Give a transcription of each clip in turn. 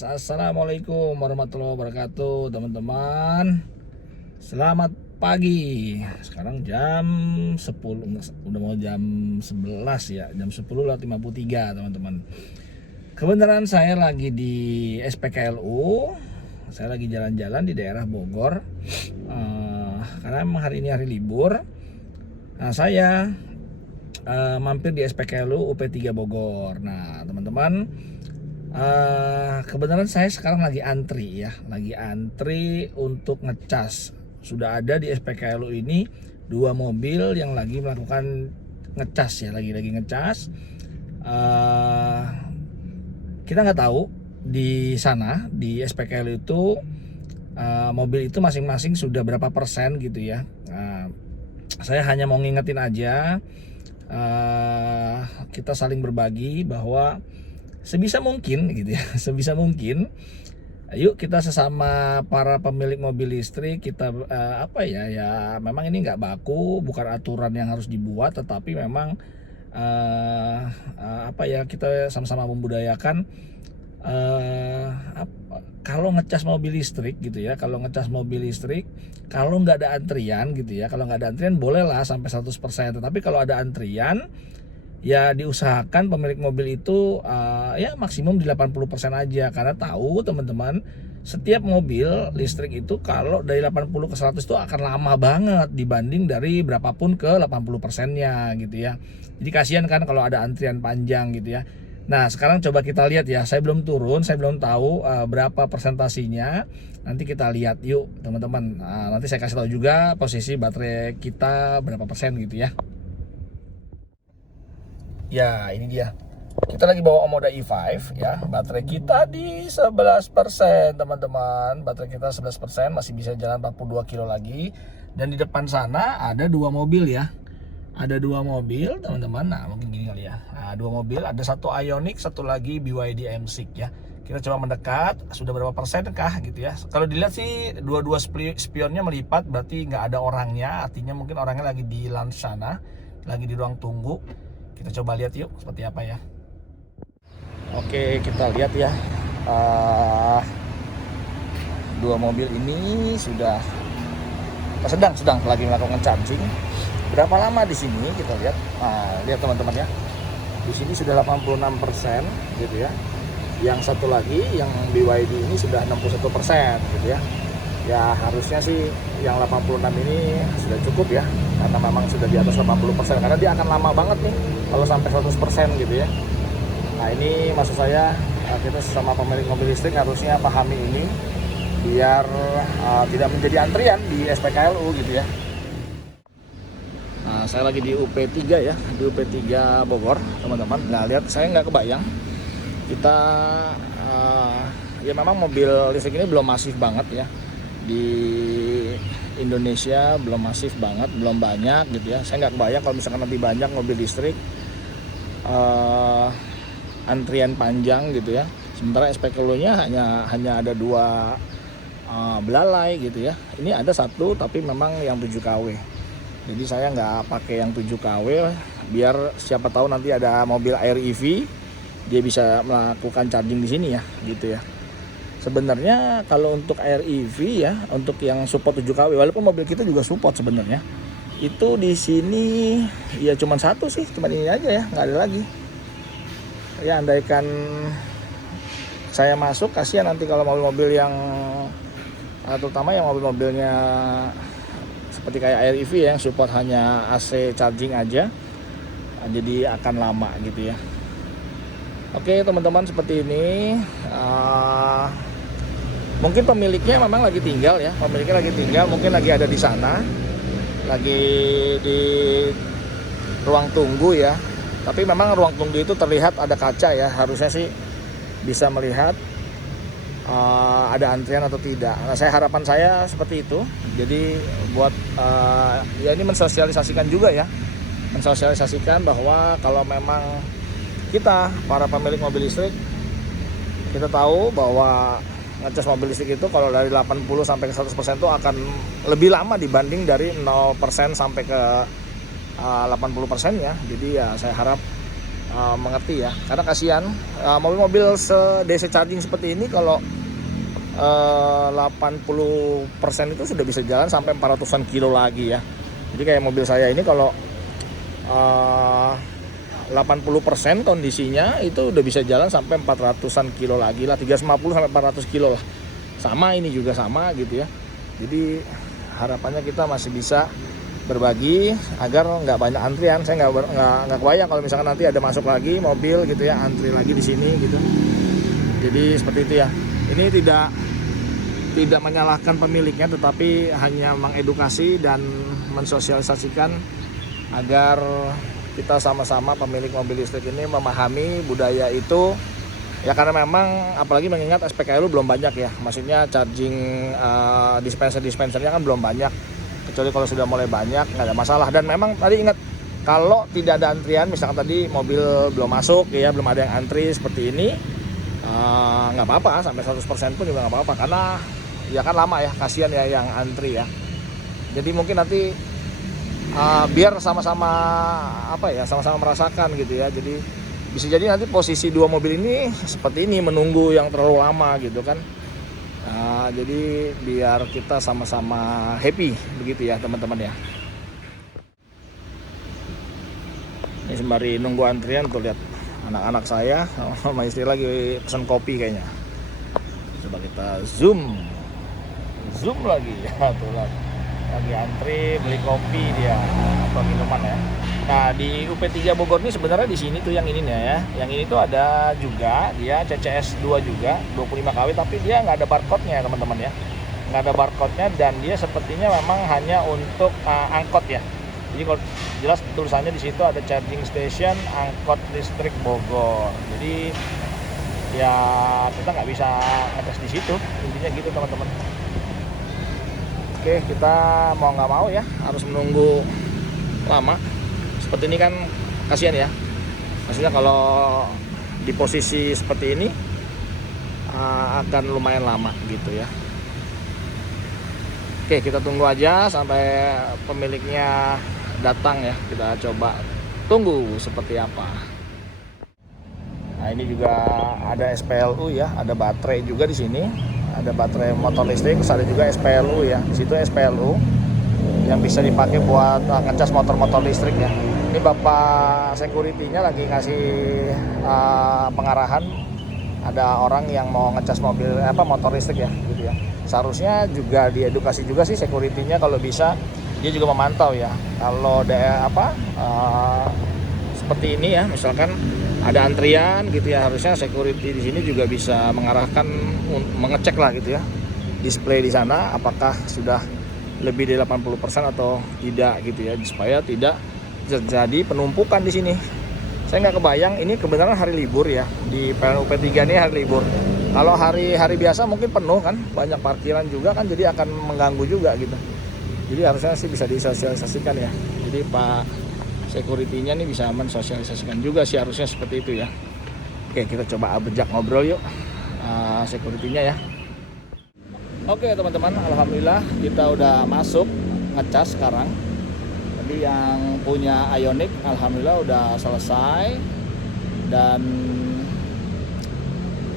Yes, assalamualaikum warahmatullahi wabarakatuh, teman-teman. Selamat pagi. Sekarang jam 10, udah mau jam 11 ya, jam 10:53, teman-teman. Kebenaran saya lagi di SPKLU. Saya lagi jalan-jalan di daerah Bogor. Karena memang hari ini hari libur. Nah, saya mampir di SPKLU UP3 Bogor. Nah, teman-teman, kebenaran saya sekarang lagi antri untuk ngecas. Sudah ada di SPKLU ini 2 mobil yang lagi melakukan ngecas ya, lagi ngecas. Kita nggak tahu di sana di SPKLU itu mobil itu masing-masing sudah berapa persen gitu ya. Saya hanya mau ngingetin aja, kita saling berbagi bahwa sebisa mungkin gitu ya, sebisa mungkin yuk kita sesama para pemilik mobil listrik kita memang ini nggak baku, bukan aturan yang harus dibuat, tetapi memang kita sama-sama membudayakan kalau ngecas mobil listrik gitu ya, kalau nggak ada antrian gitu ya, kalau nggak ada antrian bolehlah sampai 100%, tetapi kalau ada antrian ya diusahakan pemilik mobil itu ya maksimum di 80% aja, karena tahu teman-teman, setiap mobil listrik itu kalau dari 80 ke 100 itu akan lama banget dibanding dari berapapun ke 80%-nya gitu ya. Jadi kasihan kan kalau ada antrian panjang gitu ya. Nah, sekarang coba kita lihat ya, saya belum turun, saya belum tahu berapa persentasinya. Nanti kita lihat yuk teman-teman. Nanti saya kasih tahu juga posisi baterai kita berapa persen gitu ya. Ya, ini dia. Kita lagi bawa Omoda E5 ya. Baterai kita di 11%, teman-teman. Baterai kita 11%, masih bisa jalan 42 kilo lagi. Dan di depan sana ada 2 mobil ya. Ada 2 mobil, teman-teman. Nah, mungkin gini kali ya. Nah, 2 mobil, ada satu Ioniq, satu lagi BYD M6 ya. Kita coba mendekat, sudah berapa persen kah gitu ya. Kalau dilihat sih dua-dua spionnya melipat, berarti nggak ada orangnya. Artinya mungkin orangnya lagi di lounge sana, lagi di ruang tunggu. Kita coba lihat yuk seperti apa ya. Oke, kita lihat ya. 2 mobil ini sudah sedang lagi melakukan charging. Berapa lama di sini kita lihat. Lihat teman-teman ya. Di sini sudah 86% gitu ya. Yang satu lagi yang BYD ini sudah 61% gitu ya. Ya harusnya sih yang 86 ini sudah cukup ya, karena memang sudah di atas 80%, karena dia akan lama banget nih kalau sampai 100% gitu ya. Nah, ini maksud saya, kita sesama pemilik mobil listrik harusnya pahami ini biar tidak menjadi antrian di SPKLU gitu ya. Nah, saya lagi di UP3 ya, di UP3 Bogor teman-teman. Nah, lihat, saya nggak kebayang kita ya memang mobil listrik ini belum masif banget ya. Di Indonesia belum masif banget, belum banyak gitu ya. Saya nggak kebayang kalau misalkan nanti banyak mobil listrik, antrian panjang gitu ya. Sementara SPKLU-nya hanya ada 2 belalai gitu ya. Ini ada 1 tapi memang yang 7 kW. Jadi saya nggak pakai yang 7 kW, biar siapa tahu nanti ada mobil Air EV, dia bisa melakukan charging di sini ya gitu ya. Sebenarnya kalau untuk Air EV ya, untuk yang support 7 kW, walaupun mobil kita juga support sebenarnya, itu di sini ya cuma 1 sih, cuma ini aja ya, nggak ada lagi. Ya andaikan saya masuk, kasihan nanti kalau mobil-mobil yang terutama yang mobil-mobilnya seperti kayak Air EV yang support hanya AC charging aja, jadi akan lama gitu ya. Oke teman-teman, seperti ini. Mungkin pemiliknya memang lagi tinggal ya, mungkin lagi ada di sana, lagi di ruang tunggu ya. Tapi memang ruang tunggu itu terlihat ada kaca ya, harusnya sih bisa melihat ada antrian atau tidak. Nah, harapan saya seperti itu. Jadi buat ya ini mensosialisasikan juga ya, mensosialisasikan bahwa kalau memang kita para pemilik mobil listrik, kita tahu bahwa ngecas mobil listrik itu kalau dari 80 sampai ke 100% itu akan lebih lama dibanding dari 0% sampai ke 80% ya. Jadi ya saya harap mengerti ya, karena kasihan mobil-mobil DC charging seperti ini kalau 80% itu sudah bisa jalan sampai 400-an kilo lagi ya. Jadi kayak mobil saya ini kalau 80% kondisinya itu udah bisa jalan sampai 400-an kilo lagi lah, 350 sampai 400 kilo lah. Sama ini juga sama gitu ya. Jadi harapannya kita masih bisa berbagi agar nggak banyak antrian. Saya nggak kebayang kalau misalkan nanti ada masuk lagi mobil gitu ya, antri lagi di sini gitu. Jadi seperti itu ya. Ini tidak menyalahkan pemiliknya, tetapi hanya mengedukasi dan mensosialisasikan agar kita sama-sama pemilik mobil listrik ini memahami budaya itu ya, karena memang apalagi mengingat SPKLU belum banyak ya, maksudnya charging dispensernya kan belum banyak. Kecuali kalau sudah mulai banyak nggak ada masalah. Dan memang tadi ingat, kalau tidak ada antrian, misalkan tadi mobil belum masuk ya, belum ada yang antri seperti ini, nggak apa-apa, sampai 100% pun juga nggak apa-apa, karena ya kan lama ya, kasihan ya yang antri ya. Jadi mungkin nanti biar sama-sama sama-sama merasakan gitu ya. Jadi bisa jadi nanti posisi dua mobil ini seperti ini, menunggu yang terlalu lama gitu kan. Jadi biar kita sama-sama happy begitu ya teman-teman ya. Ini sembari nunggu antrian tuh, lihat anak-anak saya sama istri lagi pesan kopi kayaknya. Coba kita zoom lagi ya, tuh lagi antri beli kopi dia atau minuman ya. Nah di UP3 Bogor ini sebenarnya di sini tuh yang ini nih ya, yang ini tuh ada juga dia CCS 2 juga 25 kW, tapi dia nggak ada barcode-nya ya teman-teman ya, nggak ada barcode-nya, dan dia sepertinya memang hanya untuk angkot ya. Jadi kalau jelas tulisannya di situ ada charging station angkot listrik Bogor. Jadi ya kita nggak bisa ngetes di situ, intinya gitu teman-teman. Oke, kita mau nggak mau ya harus menunggu lama. Seperti ini kan kasihan ya. Maksudnya kalau di posisi seperti ini akan lumayan lama gitu ya. Oke, kita tunggu aja sampai pemiliknya datang ya. Kita coba tunggu seperti apa. Nah, ini juga ada SPLU ya, ada baterai juga di sini. Ada baterai motor listrik, terus ada juga SPLU ya. Di situ SPLU yang bisa dipakai buat ngecas motor-motor listrik ya. Ini bapak security-nya lagi ngasih pengarahan, ada orang yang mau ngecas motor listrik ya gitu ya. Seharusnya juga diedukasi juga sih security-nya, kalau bisa dia juga memantau ya. Kalau seperti ini ya, misalkan ada antrian gitu ya, harusnya security di sini juga bisa mengarahkan, mengecek lah gitu ya, display di sana apakah sudah lebih dari 80% atau tidak gitu ya, supaya tidak terjadi penumpukan di sini. Saya nggak kebayang, ini kebenaran hari libur ya, di PLN UP3 ini hari libur. Kalau hari biasa mungkin penuh kan, banyak parkiran juga kan, jadi akan mengganggu juga gitu. Jadi harusnya sih bisa disosialisasikan ya. Jadi Pak security-nya nih bisa mensosialisasikan juga sih, harusnya seperti itu ya. Oke, kita coba abjak ngobrol yuk security-nya ya. Oke teman-teman, alhamdulillah kita udah masuk ngecas sekarang. Tadi yang punya Ioniq alhamdulillah udah selesai, dan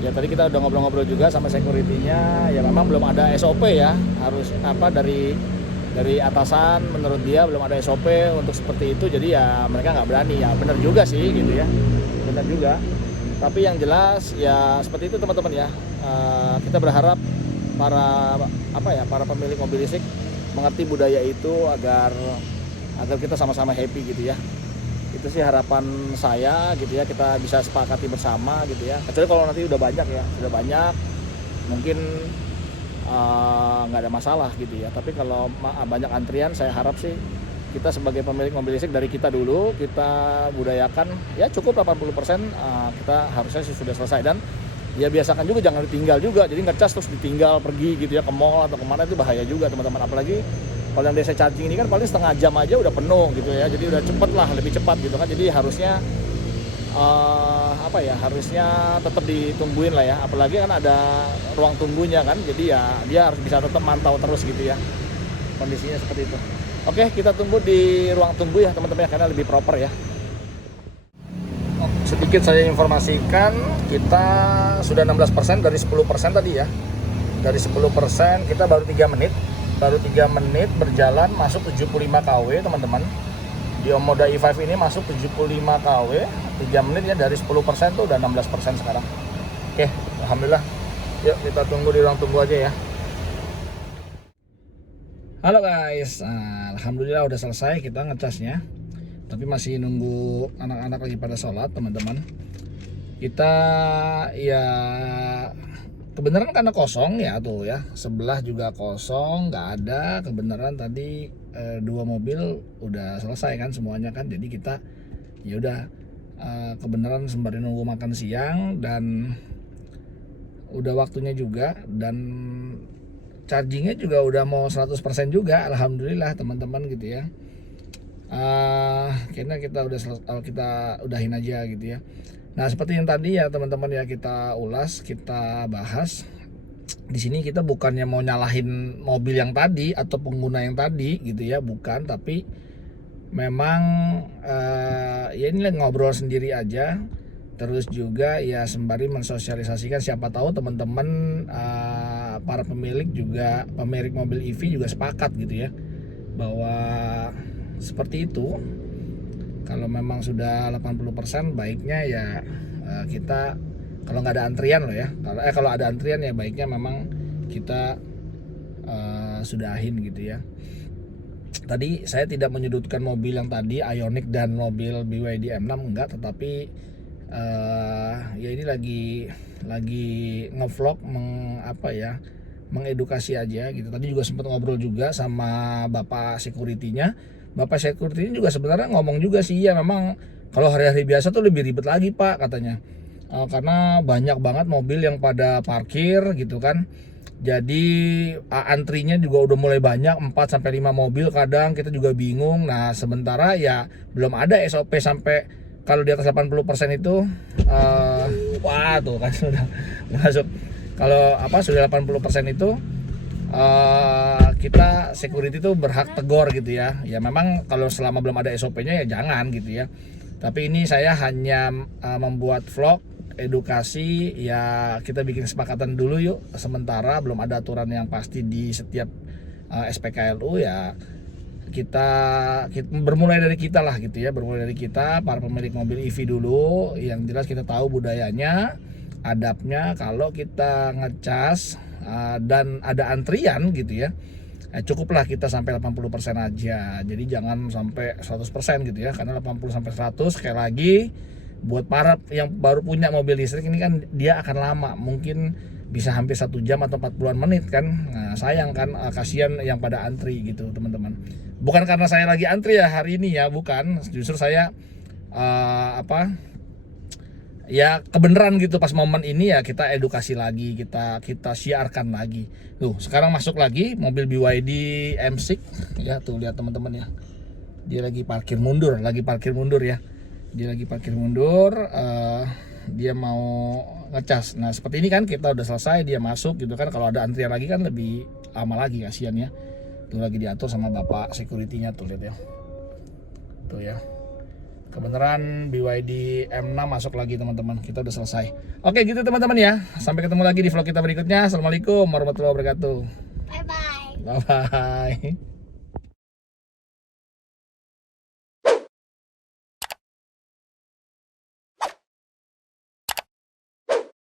ya tadi kita udah ngobrol-ngobrol juga sama security-nya. Ya memang belum ada SOP ya, harus dari atasan, menurut dia belum ada SOP untuk seperti itu, jadi ya mereka nggak berani. Ya benar juga sih gitu ya, benar juga. Tapi yang jelas ya seperti itu teman-teman ya. Kita berharap para pemilik mobil listrik mengerti budaya itu agar kita sama-sama happy gitu ya. Itu sih harapan saya gitu ya, kita bisa sepakati bersama gitu ya. Kecuali kalau nanti udah banyak mungkin nggak ada masalah gitu ya. Tapi kalau banyak antrian, saya harap sih kita sebagai pemilik mobil listrik, dari kita dulu kita budayakan ya, cukup 80% kita harusnya sih sudah selesai. Dan ya biasakan juga jangan ditinggal juga, jadi ngecas terus ditinggal pergi gitu ya ke mall atau kemana, itu bahaya juga teman-teman. Apalagi kalau yang DC charging ini kan paling setengah jam aja udah penuh gitu ya, jadi udah cepet lah, lebih cepat gitu kan. Jadi harusnya harusnya tetap ditungguin lah ya, apalagi kan ada ruang tunggunya kan, jadi ya dia harus bisa tetap mantau terus gitu ya, kondisinya seperti itu. Oke, kita tunggu di ruang tunggu ya teman-teman ya, karena lebih proper ya. sedikit saya informasikan, kita sudah 16% dari 10% tadi ya. Dari 10% kita baru 3 menit. Baru 3 menit berjalan masuk 75 kW teman-teman. Di Omoda e5 ini masuk 75 kW, 3 menit ya, dari 10% tuh udah 16% sekarang. Oke, alhamdulillah. Yuk kita tunggu di ruang tunggu aja ya. Halo guys, alhamdulillah udah selesai kita ngecasnya. Tapi masih nunggu anak-anak lagi pada sholat teman-teman. Kita ya kebenaran karena kosong ya tuh ya, sebelah juga kosong, nggak ada. Kebenaran tadi 2 mobil udah selesai kan semuanya kan. Jadi kita ya udah kebenaran sembari nunggu makan siang dan udah waktunya juga, dan chargingnya juga udah mau 100% juga, alhamdulillah teman-teman gitu ya. Kayaknya kita udahin aja gitu ya. Nah seperti yang tadi ya teman-teman ya, kita ulas, kita bahas. Di sini kita bukannya mau nyalahin mobil yang tadi atau pengguna yang tadi gitu ya, bukan. Tapi memang ya ini ngobrol sendiri aja. Terus juga ya sembari mensosialisasikan, siapa tahu teman-teman para pemilik mobil EV juga sepakat gitu ya, bahwa seperti itu. Kalau memang sudah 80% baiknya ya kita, kalau nggak ada antrian loh ya, kalau ada antrian ya baiknya memang kita sudahin gitu ya. Tadi saya tidak menyudutkan mobil yang tadi Ioniq dan mobil BYD M6 enggak, tetapi ya ini lagi ngevlog mengedukasi aja gitu. Tadi juga sempat ngobrol juga sama bapak security-nya. Bapak security juga sebenarnya ngomong juga sih, ya memang kalau hari-hari biasa tuh lebih ribet lagi Pak katanya, karena banyak banget mobil yang pada parkir gitu kan. Jadi antrinya juga udah mulai banyak, 4-5 mobil kadang, kita juga bingung. Nah sementara ya belum ada SOP sampai kalau di atas 80% itu wah tuh kan sudah masuk. Kalau sudah 80% itu kita security itu berhak tegur gitu ya. Ya memang kalau selama belum ada SOP-nya ya jangan gitu ya. Tapi ini saya hanya membuat vlog edukasi ya, kita bikin kesepakatan dulu yuk. Sementara belum ada aturan yang pasti di setiap SPKLU ya. Kita bermulai dari kita lah gitu ya, bermulai dari kita para pemilik mobil EV dulu. Yang jelas kita tahu budayanya, adabnya. Kalau kita ngecas dan ada antrian gitu ya, cukuplah kita sampai 80% aja. Jadi jangan sampai 100% gitu ya, karena 80-100 sekali lagi buat para yang baru punya mobil listrik ini kan dia akan lama, mungkin bisa hampir 1 jam atau 40-an menit kan. Nah sayang kan, kasihan yang pada antri gitu teman-teman. Bukan karena saya lagi antri ya hari ini ya, bukan. Justru saya ya kebenaran gitu, pas momen ini ya kita edukasi lagi, kita siarkan lagi. Tuh sekarang masuk lagi mobil BYD M6 ya, tuh lihat teman-teman ya, dia lagi parkir mundur ya. Dia lagi parkir mundur, dia mau ngecas. Nah seperti ini kan kita udah selesai, dia masuk gitu kan. Kalau ada antrian lagi kan lebih lama lagi, kasihan ya. Tuh lagi diatur sama bapak security-nya tuh, lihat ya. Tuh ya. Kebenaran BYD M6 masuk lagi teman-teman. Kita udah selesai. Oke gitu teman-teman ya. Sampai ketemu lagi di vlog kita berikutnya. Assalamualaikum warahmatullahi wabarakatuh. Bye bye. Bye bye.